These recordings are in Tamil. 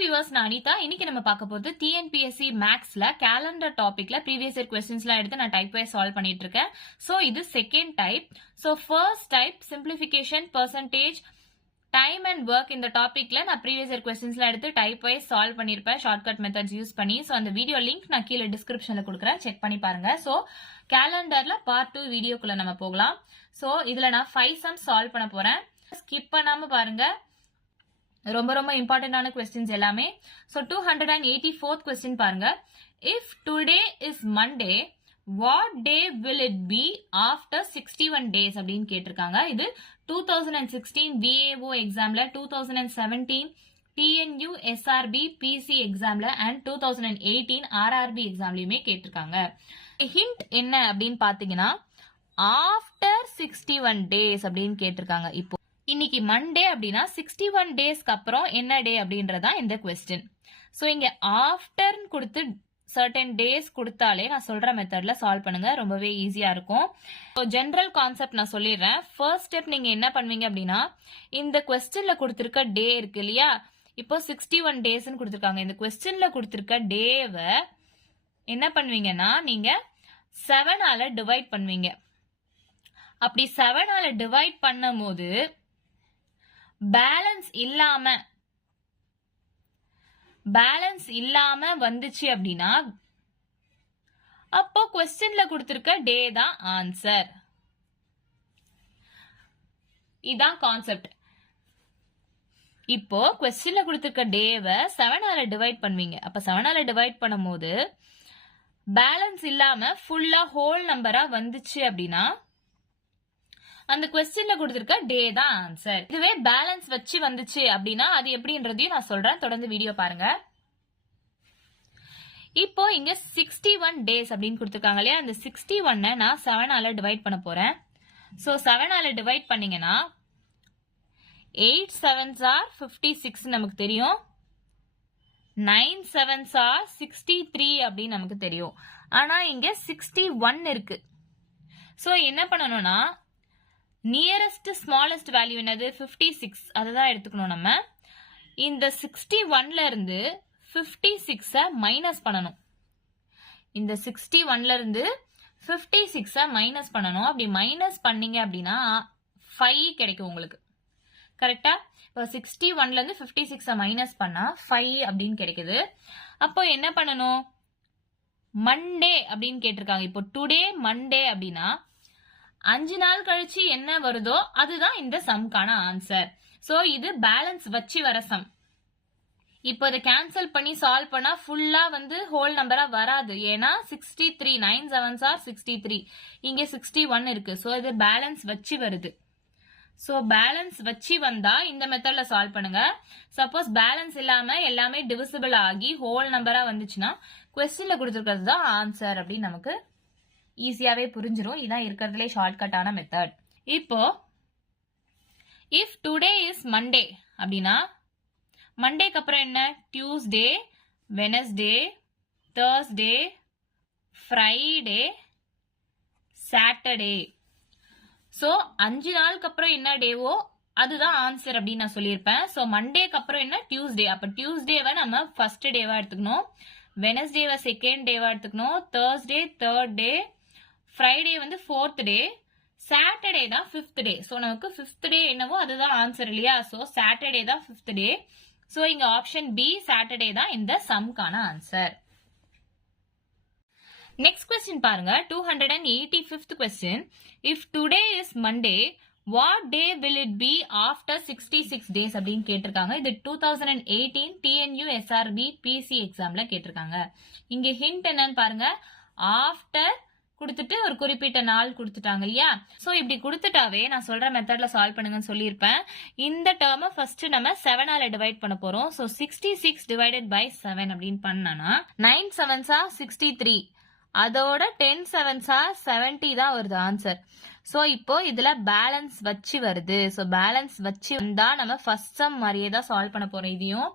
வியூவர்ஸ், நான் அனிதா. இன்னைக்கு நம்ம பார்க்க போறது டிஎன்பிஎஸ்சி மேக்ஸ்ல கேலண்டர் டாபிக்ல ப்ரீவியஸ் இயர் கொஸ்டின்ஸ்லாம் எடுத்து நான் டைப் வைஸ் சால்வ் பண்ணிட்டு இருக்கேன். சோ இது second type. So first type simplification, percentage, time and work இந்த டாபிக்ல நான் ப்ரீவியஸ் இயர் கொஸ்டின்ஸ்லாம் எடுத்து டைப் வைஸ் சால்வ் பண்ணிருப்பேன் ஷார்ட்கட் மெத்தட்ஸ் யூஸ் பண்ணி. சோ அந்த வீடியோ லிங்க் நான் கீழே டிஸ்கிரிப்ஷன்ல கொடுக்குறேன், செக் பண்ணி பாருங்க. சோ கேலண்டர்ல பார்ட் 2 வீடியோக்குள்ள நம்ம போகலாம். சோ இதுல நான் 5 சம்ஸ் சால்வ் பண்ண போறேன். ஸ்கிப் பண்ணாம பாருங்க, ரொம்ப ரொம்ப இம்பார்ட்டன்டான क्वेश्चंस எல்லாமே. சோ 284th क्वेश्चन பாருங்க. If today is Monday, what day will it be after 61 days அப்படினு கேட்டிருக்காங்க. இது 2016 VAO எக்ஸாம்ல, 2017 TNU SRB PC எக்ஸாம்ல and 2018 RRB எக்ஸாம்லயுமே கேட்டிருக்காங்க. ஹிண்ட் என்ன அப்படினு பாத்தீங்கன்னா after 61 days அப்படினு கேட்டிருக்காங்க. இப்போ இன்னைக்கு மண்டே அப்படின்னா 61 டேஸ்க்கு அப்புறம் என்ன டே அப்படின்றதான் இந்த क्वेश्चन. சோ இங்க ஆஃப்டர் கொடுத்து சர்டன் டேஸ் கொடுத்தாலே நான் சொல்ற மெத்தட்ல சால்வ் பண்ணுங்க, ரொம்பவே ஈஸியா இருக்கும். சோ ஜெனரல் கான்செப்ட் நான் சொல்லிடுறேன். ஃபர்ஸ்ட் ஸ்டெப் நீங்க என்ன பண்ணுவீங்க அப்படின்னா, இந்த क्वेश्चनல கொடுத்திருக்க டே இருக்கு இல்லையா, இப்போ 61 டேஸ்னு கொடுத்திருக்காங்க. இந்த क्वेश्चनல கொடுத்திருக்க டேவை என்ன பண்ணுவீங்கன்னா நீங்க 7 ஆல டிவைட் பண்ணுவீங்க. அப்படி 7 ஆல டிவைட் பண்ணும்போது பேலன்ஸ் இல்லாம வந்துச்சு அப்படின்னா அப்போ क्वेश्चनல கொடுத்திருக்க டே தான் ஆன்சர். இதான் கான்செப்ட். இப்போ क्वेश्चनல கொடுத்திருக்க டேவை 7 ஆல டிவைட் பண்ணுவீங்க. அப்ப 7 ஆல டிவைட் பண்ணும்போது பேலன்ஸ் இல்லாம ஃபுல்லா ஹோல் நம்பரா வந்துச்சு அப்படின்னா அந்த क्वेश्चनல கொடுத்திருக்க டே தான் ஆன்சர். இதுவே பேலன்ஸ் வச்சு வந்துச்சு அப்படின்னா அது எப்படின்றதையும் நான் சொல்றேன், தொடர்ந்து வீடியோ பாருங்க. இப்போ இங்க 61 டேஸ் அப்படின்னு கொடுத்திருக்காங்க இல்லையா, அந்த 61 நான் 7 ஆல டிவைட் பண்ண போறேன். சோ 7 ஆல டிவைட் பண்ணீங்கன்னா 8 7s are 56 நமக்கு தெரியும், 9 7s are 63 அப்படின்னு நமக்கு தெரியும். ஆனா இங்க 61 இருக்கு. சோ என்ன பண்ணணும்னா நியரஸ்ட் ஸ்மாலஸ்ட் வேல்யூ என்னது 56, அதுதான் எடுத்துக்கணும். நம்ம இந்த 61ல இருந்து 56 மைனஸ் பண்ணணும். இந்த 61ல இருந்து 56 மைனஸ் பண்ணணும். அப்படி மைனஸ் பண்ணீங்க அப்படின்னா 5 கிடைக்கும் உங்களுக்கு. கரெக்டா? இப்போ 61ல இருந்து 56 மைனஸ் பண்ணா 5 அப்படின்னு கிடைக்குது. அப்போ என்ன பண்ணணும், மண்டே அப்படின்னு கேட்டிருக்காங்க. இப்போ டுடே மண்டே அப்படின்னா 5 நாள் கழிச்சு என்ன வருதோ அதுதான் இந்த சம்கான ஆன்சர். சோ இது பேலன்ஸ் வச்சு வர சம். இப்போ இதை கேன்சல் பண்ணி சால்வ் பண்ணா ஃபுல்லா வந்து ஹோல் நம்பரா வராது. ஏன்னா 63 9 7s are 63, இங்க 61 இருக்கு. சோ இது பேலன்ஸ் வச்சு வருது. சோ பேலன்ஸ் வச்சு வந்தா இந்த மெத்தட்ல சால்வ் பண்ணுங்க. சப்போஸ் பேலன்ஸ் இல்லாம எல்லாமே டிவிசிபிள் ஆகி ஹோல் நம்பரா வந்துச்சுன்னா क्वेश्चनல கொடுத்திருக்கிறது தான் ஆன்சர் அப்படின்னு நமக்கு ஈஸியாவே புரிஞ்சிரும். இதான் இருக்கிறதுலே ஷார்ட்கட்டான மெத்தட். இப்போ இஃப் டுடே இஸ் மண்டே அப்படின்னா மண்டேக்கு அப்புறம் என்ன, Tuesday, Wednesday, Thursday, Friday, Saturday. So 5 நாளுக்கு அப்புறம் என்ன டேவோ அதுதான் ஆன்சர் அப்படின்னு நான் சொல்லியிருப்பேன். சோ மண்டேக்கு அப்புறம் என்ன, டியூஸ்டே. அப்ப டியூஸ்டேவை நம்ம ஃபர்ஸ்ட் டேவா எடுத்துக்கணும், வெனஸ்டேவை செகண்ட் டேவா எடுத்துக்கணும், தர்ஸ்டே தேர்ட் டே, ஃப்ரைடே வந்து ஃபோர்த் டே, சாட்டர்டே தான் ஃபிஃப்த் டே. சோ நமக்கு ஃபிஃப்த் டே என்னவோ அதுதான் ஆன்சர் இல்லையா. சோ சாட்டர்டே தான் ஃபிஃப்த் டே. சோ இங்க ஆப்ஷன் பி சாட்டர்டே தான் இந்த சம்கான ஆன்சர். நெக்ஸ்ட் क्वेश्चन பாருங்க. 285th question. If today is Monday, what day will it be after 66 days அப்படின்னு கேட்டிருக்காங்க. இது 2018 TNU SRB PC எக்ஸாம்ல கேட்டிருக்காங்க. இங்க ஹிண்ட் என்னன்னு பாருங்க, ஆஃப்டர் கொடுத்துட்டு ஒரு குறிப்பிட்ட நாள் கொடுத்துட்டாங்க இல்லையா. சோ இப்படி கொடுத்துட்டாவே நான் சொல்ற மெத்தட்ல சால்வ் பண்ணுங்கன்னு சொல்லியிருப்பேன். இந்த டேர்மை ஃபர்ஸ்ட் நம்ம 7 ஆல டிவைட் பண்ண போறோம். சோ 66 டிவைடட் பை 7 அப்படின்னு பண்ணனா 9 7s are 63, அதோட 10 7s are 70 தான் வருது ஆன்சர். சோ இப்போ இதுல பேலன்ஸ் வச்சு வருது. சோ பேலன்ஸ் வச்சு வந்தா நம்ம ஃபர்ஸ்ட் சம் மாதிரியே தான் சால்வ் பண்ண போறோம் இதையும்.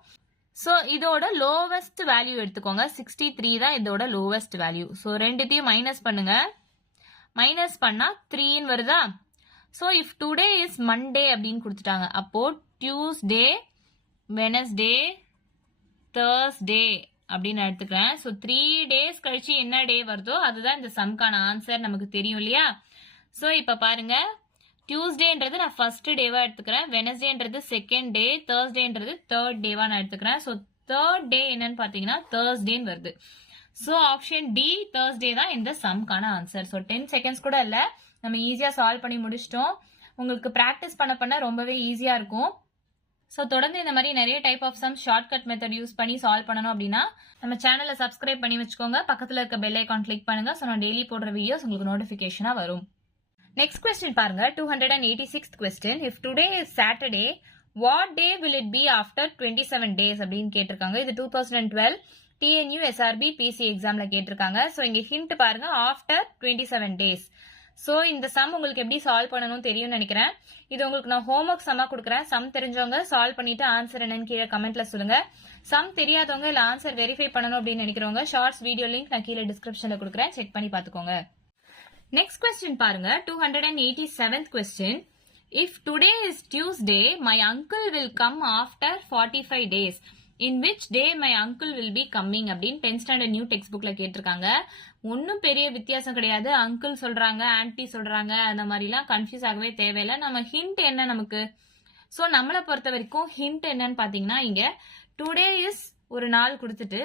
சோ இதோட லோவஸ்ட் வேல்யூ எடுத்துக்கோங்க, 63 தான் இதோட லோவஸ்ட் வேல்யூ. சோ ரெண்டுத்தையும் மைனஸ் பண்ணுங்க, மைனஸ் பண்ணா 3 வருதா. So if today is Monday அப்படின்னு கொடுத்துட்டாங்க. அப்போ டியூஸ்டே, வெனஸ்டே, Thursday அப்படின்னு எடுத்துக்கிறேன். ஸோ 3 days கழிச்சு என்ன டே வருதோ அதுதான் இந்த சம்கான ஆன்சர் நமக்கு தெரியும் இல்லையா? ஸோ இப்போ பாருங்க, டியூஸ்டேன்றது நான் ஃபர்ஸ்ட் டேவா எடுத்துக்கிறேன், வெனஸ்டேன்றது செகண்ட் டே, தேர்ஸ்டேன்றது தேர்ட் டேவா நான் எடுத்துக்கிறேன். ஸோ தேர்ட் டே என்னன்னு பாத்தீங்கன்னா தேர்ஸ்டேன்னு வருது. ஸோ ஆப்ஷன் டி தேர்ஸ்டே தான் இந்த சம்கான ஆன்சர். ஸோ 10 செகண்ட்ஸ் கூட இல்லை, நம்ம ஈஸியா சால்வ் பண்ணி முடிச்சிட்டோம். உங்களுக்கு ப்ராக்டிஸ் பண்ண ரொம்பவே ஈஸியா இருக்கும். ஸோ தொடர்ந்து இந்த மாதிரி நிறைய type of some shortcut method use பண்ணி சால்வ் பண்ணணும் அப்படின்னா நம்ம சேனலை சப்ஸ்கிரைப் பண்ணி வச்சுக்கோங்க. பக்கத்தில் இருக்க பெல் ஐக்கான் கிளிக் பண்ணுங்க. ஸோ நான் டெய்லி போடுற வீடியோஸ் உங்களுக்கு நோட்டிஃபிகேஷனா வரும். நெக்ஸ்ட் கொஸ்டின் பாருங்க, 286th question. If today is Saturday, what day will it be after 27 days அப்படின்னு கேட்டிருக்காங்க. இது 2012 TNU SRB PC எக்ஸாம்ல கேட்டிருக்காங்க. ஸோ இங்க ஹிண்ட் பாருங்க, ஆஃப்டர் 27 days. ஸோ இந்த சம் உங்களுக்கு எப்படி சால்வ் பண்ணணும்னு தெரியும்னு நினைக்கிறேன். இது உங்களுக்கு நான் ஹோம்ஒர்க் சம்மா கொடுக்குறேன். சம் தெரிஞ்சவங்க சால்வ் பண்ணிட்டு ஆன்சர் என்னன்னு கீழே கமெண்ட்ல சொல்லுங்க. சம் தெரியாதவங்க இல்ல ஆன்சர் வெரிஃபை பண்ணணும் அப்படின்னு நினைக்கிறவங்க ஷார்ட்ஸ் வீடியோ லிங்க் நான் கீழே டிஸ்கிரிப்ஷன்ல கொடுக்குறேன், செக் பண்ணி பாத்துக்கோங்க. நெக்ஸ்ட் கொஸ்டின் பாருங்க, 287th question. If today is Tuesday, my uncle will come after 45 days. In which day my uncle will be coming அப்படின்னு 10th ஸ்டாண்டர்ட் நியூ டெக்ஸ்ட் புக்ல கேட்டிருக்காங்க. ஒன்னும் பெரிய வித்தியாசம் கிடையாது. அங்கிள் சொல்றாங்க, ஆன்டி சொல்றாங்க, அந்த மாதிரிலாம் கன்ஃபியூஸ் ஆகவே தேவையில்லை. நம்ம ஹிண்ட் என்ன நமக்கு? ஸோ நம்மளை பொறுத்த வரைக்கும் ஹிண்ட் என்னன்னு பாத்தீங்கன்னா, இங்க டுடே இஸ் ஒரு நாள் கொடுத்துட்டு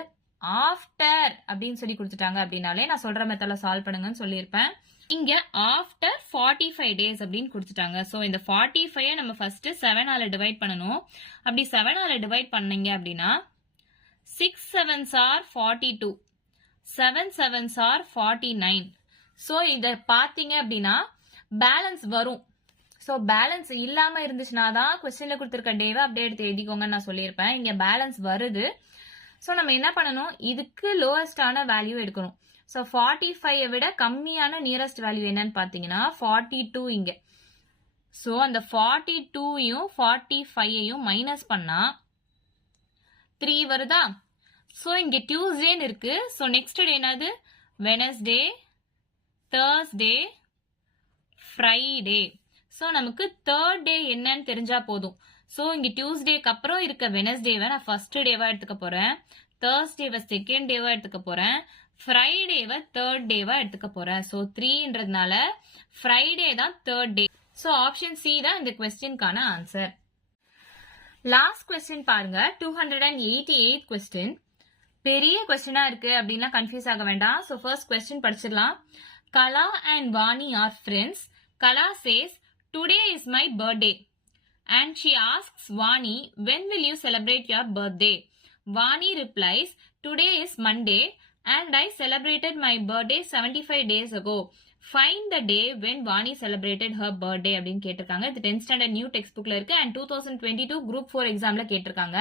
ஆஃப்டர் அப்படின்னு சொல்லி கொடுத்துட்டாங்க அப்படின்னாலே நான் சொல்ற மெத்தட்ல சால்வ் பண்ணுங்கன்னு சொல்லியிருப்பேன். இங்க ஆஃப்டர் 45 days அப்படின்னு கொடுத்துட்டாங்க. ஸோ இந்த 45 நம்ம ஃபர்ஸ்ட் 7ஆல டிவைட் பண்ணணும். அப்படி 7ஆல டிவைட் பண்ணீங்க அப்படின்னா 6 7s are 42, 7 7s are 49. So இத பாத்தீங்க அப்படின்னா பேலன்ஸ் வரும். ஸோ பேலன்ஸ் இல்லாம இருந்துச்சுன்னா தான் கொஸ்டின்ல கொடுத்துருக்க டேவை அப்படியே எடுத்து எழுதிக்கோங்கன்னு நான் சொல்லியிருப்பேன். இங்க பேலன்ஸ் வருது. ஸோ நம்ம என்ன பண்ணணும், இதுக்கு லோவஸ்டான வேல்யூ எடுக்கணும். ஸோ 45 விட கம்மியான நியரஸ்ட் வேல்யூ என்னன்னு பாத்தீங்கன்னா 42 இங்க. ஸோ அந்த 42யும் 45யும் மைனஸ் பண்ணா 3 வருதா? ஸோ இங்க டியூஸ்டேன்னு இருக்கு. ஸோ நெக்ஸ்ட் டே என்னது? Wednesday, Thursday, Friday. ஸோ நமக்கு தேர்ட் டே என்னன்னு தெரிஞ்சா போதும். ஸோ இங்க டியூஸ்டேக்கு அப்புறம் இருக்க வெனஸ்டேவை நான் ஃபர்ஸ்ட் டேவா எடுத்துக்க போறேன், தேர்ஸ்டேவை செகண்ட் டேவா எடுத்துக்க போறேன், ஃப்ரைடேவை தேர்ட் டேவா எடுத்துக்க போறேன். ஸோ 3ன்றதுனால ஃப்ரைடே தான் third day. So option C தான் இந்த கொஸ்டின்கான ஆன்சர். லாஸ்ட் கொஸ்டின் பாருங்க, 288th கொஸ்டின். பெரிய கொஸ்டினா இருக்கு அப்படின்னா கன்ஃபியூஸ் ஆக வேண்டாம். ஸோ ஃபர்ஸ்ட் கொஸ்டின் படிச்சிடலாம். Kala and Vani are friends. Kala says, today is my birthday. And she asks Vani, when will you celebrate your birthday? Vani replies, today is Monday and I celebrated my birthday 75 days ago. Find the day when Vani celebrated her birthday அப்படின்னு கேட்டிருக்காங்க. இது 10th ஸ்டாண்டர்ட் நியூ டெக்ஸ்ட் புக்ல இருக்கு அண்ட் 2022 குரூப் 4 எக்ஸாம்ல கேட்டிருக்காங்க.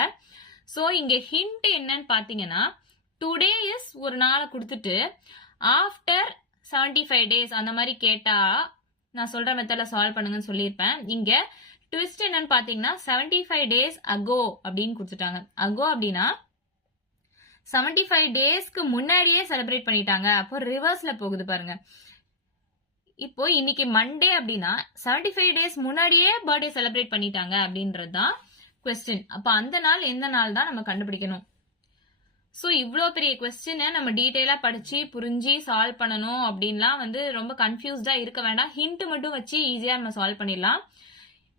ஸோ இங்க ஹிண்ட் என்னன்னு பாத்தீங்கன்னா, டுடே இஸ் ஒரு நாளை கொடுத்துட்டு ஆஃப்டர் 75 days அந்த மாதிரி கேட்டா நான் சொல்ற மெத்தட்ல சால்வ் பண்ணுங்கன்னு சொல்லியிருப்பேன். இங்க ட்விஸ்ட் என்னன்னு பாத்தீங்கன்னா 75 days ago அப்படின்னு கொடுத்துட்டாங்க. அகோ அப்படின்னா 75 daysக்கு முன்னாடியே செலிப்ரேட் பண்ணிட்டாங்க. அப்போ ரிவர்ஸ்ல போகுது பாருங்க. இப்போ இன்னைக்கு மண்டே அப்படின்னா 75 days முன்னாடியே பர்த்டே செலிப்ரேட் பண்ணிட்டாங்க அப்படின்றது தான் கொஸ்டின். அப்ப அந்த நாள் எந்த நாள் தான் நம்ம கண்டுபிடிக்கணும். ஸோ இவ்வளோ பெரிய கொஸ்டினை நம்ம டீட்டெயிலா படிச்சு புரிஞ்சு சால்வ் பண்ணணும் அப்படின்லாம் ரொம்ப கன்ஃபியூஸ்டா இருக்க வேண்டாம். ஹிண்ட் மட்டும் வச்சு ஈஸியா நம்ம சால்வ் பண்ணிடலாம்.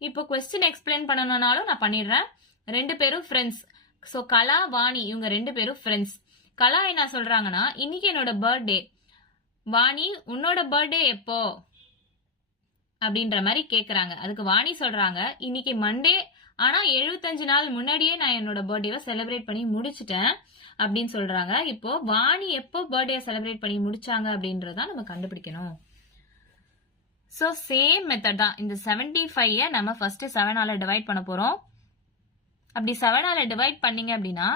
இப்போ கொஸ்டின் எக்ஸ்பிளைன் பண்ணணும்னாலும் நான் பண்ணிடுறேன். 2 பேரும் ஃப்ரெண்ட்ஸ். ஸோ கலா வாணி இவங்க 2 பேரும் ஃப்ரெண்ட்ஸ். கலா என்ன சொல்றாங்கன்னா, இன்னைக்கு என்னோட பர்த்டே, வாணி உன்னோட பர்த்டே எப்போ அப்படின்ற மாதிரி கேக்குறாங்க. அதுக்கு வாணி சொல்றாங்க, இன்னைக்கு மண்டே, ஆனா 75 நாள் முன்னாடியே நான் என்னோட பர்த்டேவை செலிப்ரேட் பண்ணி முடிச்சுட்டேன் அப்படின்னு சொல்றாங்க. இப்போ வாணி எப்போ பர்த்டே செலிப்ரேட் பண்ணி முடிச்சாங்க அப்படின்றத நம்ம கண்டுபிடிக்கணும். சோ சேம் மெத்தட் தான். இந்த 75 நம்ம ஃபர்ஸ்ட் 7ஆல டிவைட் பண்ண போறோம். அப்படி 7ஆல டிவைட் பண்ணீங்க அப்படின்னா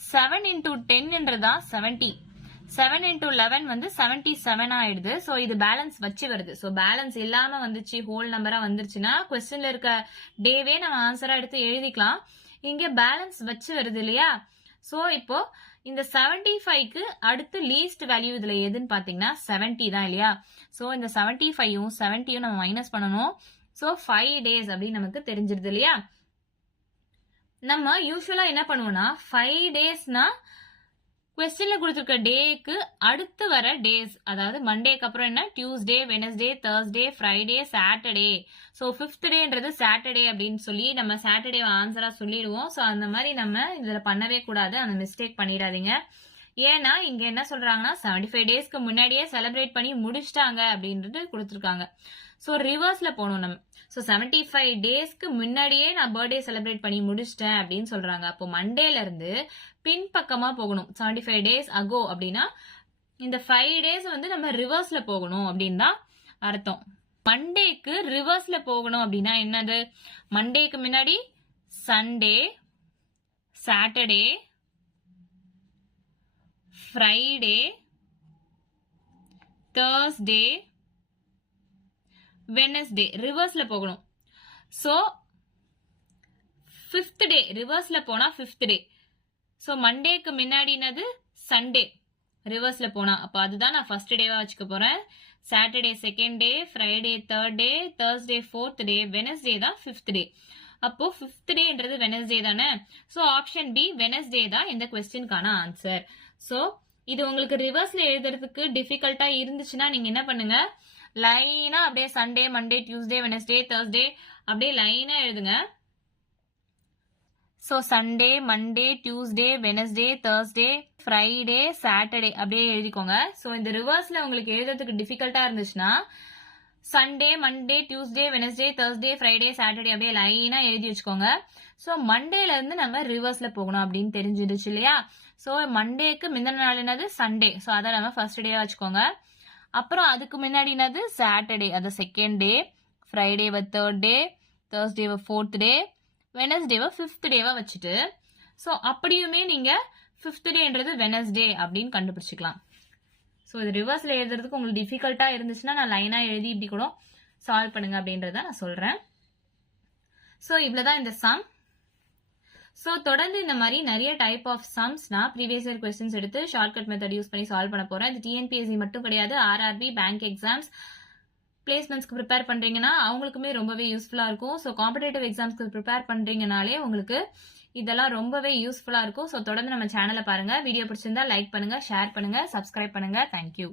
7 into 10ன்றதா 70, 7 into 11 77 ஆயிடுது. சோ இது பேலன்ஸ் வச்சு வருது. சோ பேலன்ஸ் இல்லாம வந்துச்சு, ஹோல் நம்பரா வந்துருச்சுன்னா கொஸ்டின்ல இருக்க டேவே நம்ம ஆன்சரா எடுத்து எழுதிக்கலாம். இங்க பேலன்ஸ் வச்சு வருது இல்லையா? சோ இப்போ இந்த 75க்கு அடுத்து லீஸ்ட் வேல்யூ இதுல எதுன்னு பாத்தீங்கன்னா 70 தான் இல்லையா? சோ இந்த 75யும் 70யும் நம்ம மைனஸ் பண்ணணும். சோ 5 days அப்படின்னு நமக்கு தெரிஞ்சிருது இல்லையா? நம்ம யூஸ்வலா என்ன பண்ணுவோம்னா 5 டேஸ்னா கொஸ்டின்ல கொடுத்துருக்க டேக்கு அடுத்து வர டேஸ், அதாவது மண்டேக்கு அப்புறம் என்ன Tuesday, Wednesday, Thursday, Friday, Saturday. So 5th டேன்றது சாட்டர்டே அப்படின்னு சொல்லி நம்ம சாட்டர்டே ஆன்சரா சொல்லிடுவோம். ஸோ அந்த மாதிரி நம்ம இதுல பண்ணவே கூடாது, அந்த மிஸ்டேக் பண்ணிடாதீங்க. ஏன்னா இங்க என்ன சொல்றாங்கன்னா 75 டேஸ்க்கு முன்னாடியே செலிப்ரேட் பண்ணி முடிச்சிட்டாங்க அப்படின்றது கொடுத்துருக்காங்க. ஸோ ரிவர்ஸ்ல போகணும் நம்ம. ஸோ 75 டேஸ்க்கு முன்னாடியே நான் பர்த்டே செலிப்ரேட் பண்ணி முடிச்சிட்டேன் அப்படின்னு சொல்றாங்க. அப்போ மண்டேல இருந்து பின்பக்கமா போகணும். 75 டேஸ் அகோ அப்படின்னா இந்த 5 டேஸ் வந்து நம்ம ரிவர்ஸ்ல போகணும் அப்படின்னு தான் அர்த்தம். மண்டேக்கு ரிவர்ஸ்ல போகணும் அப்படின்னா என்னது? மண்டேக்கு முன்னாடி Sunday, Saturday, Friday, Thursday, Wednesday ரிவர்ஸ்ல போகணும். சோ 5th டே ரிவர்ஸ்ல போனா 5th டே. சோ மண்டேக்கு முன்னாடினது சண்டே ரிவர்ஸ்ல போனா, அப்ப அதுதான் நான் ஃபர்ஸ்ட் டேவா வச்சுக்க போறேன். Saturday second day, Friday third day, Thursday fourth day, Wednesday தான் 5th டே. அப்போ 5th டேன்றது வெனஸ்டே தானே. சோ ஆப்ஷன் பி வெனஸ்டே தான் இந்த கொஸ்டினுக்கான ஆன்சர். சோ இது உங்களுக்கு ரிவர்ஸ்ல எழுதுறதுக்கு டிஃபிகல்ட்டா இருந்துச்சுன்னா நீங்க என்ன பண்ணுங்க, லைனா அப்படியே Sunday, Monday, Tuesday, Wednesday, Thursday அப்படியே லைனா எழுதுங்க. So Sunday, Monday, Tuesday, Wednesday, Thursday, Friday, Saturday அப்படியே எழுதிக்கோங்க. ஸோ இந்த ரிவர்ஸ்ல உங்களுக்கு எழுதுறதுக்கு டிஃபிகல்ட்டா இருந்துச்சுன்னா Sunday, Monday, Tuesday, Wednesday, Thursday, Friday, Saturday அப்படியே லைனா எழுதி வச்சுக்கோங்க. ஸோ மண்டேல இருந்து நம்ம ரிவர்ஸ்ல போகணும் அப்படின்னு தெரிஞ்சிருச்சு இல்லையா. ஸோ மண்டேக்கு முந்தின நாள் என்னது சண்டே, ஸோ அதை நம்ம ஃபர்ஸ்ட் டேவா வச்சுக்கோங்க. அப்புறம் அதுக்கு முன்னாடினது சாட்டர்டே, அது செகண்ட் டே, ஃப்ரைடேவை தேர்ட் டே, தர்ஸ்டேவை ஃபோர்த் டே, வெனஸ்டேவை 5th டேவா வச்சுட்டு, ஸோ அப்படியுமே நீங்க 5th டேன்றது வெனஸ்டே அப்படின்னு கண்டுபிடிச்சிக்கலாம். ஸோ இது ரிவர்ஸ்ல எழுதுறதுக்கு உங்களுக்கு டிஃபிகல்ட்டா இருந்துச்சுன்னா நான் லைனா எழுதி இப்படி கூட சால்வ் பண்ணுங்க அப்படின்றத நான் சொல்றேன். ஸோ இவ்வளவுதான் இந்த சம். ஸோ தொடர்ந்து இந்த மாதிரி நிறைய டைப் ஆஃப் சம்ஸ் நான் ப்ரீவியஸ் இயர் கொஸ்டின்ஸ் எடுத்து ஷார்ட்கட் மெத்தட் யூஸ் பண்ணி சால்வ் பண்ண போறேன். இது டிஎன்பிஎஸ்சி மட்டும் கிடையாது, ஆர்ஆர்பி, பேங்க் எக்ஸாம்ஸ், பிளேஸ்மெண்ட்ஸ்க்கு ப்ரிப்பேர் பண்றீங்கன்னா அவங்களுக்குமே ரொம்பவே யூஸ்ஃபுல்லா இருக்கும். ஸோ காம்படேட்டிவ் எக்ஸாம்ஸ்க்கு ப்ரிப்பேர் பண்றீங்கனாலே உங்களுக்கு இதெல்லாம் ரொம்பவே யூஸ்ஃபுல்லா இருக்கும். ஸோ தொடர்ந்து நம்ம சேனலை பாருங்க. வீடியோ பிடிச்சிருந்தா லைக் பண்ணுங்க, ஷேர் பண்ணுங்க, சப்ஸ்கிரைப் பண்ணுங்க. தேங்க்யூ.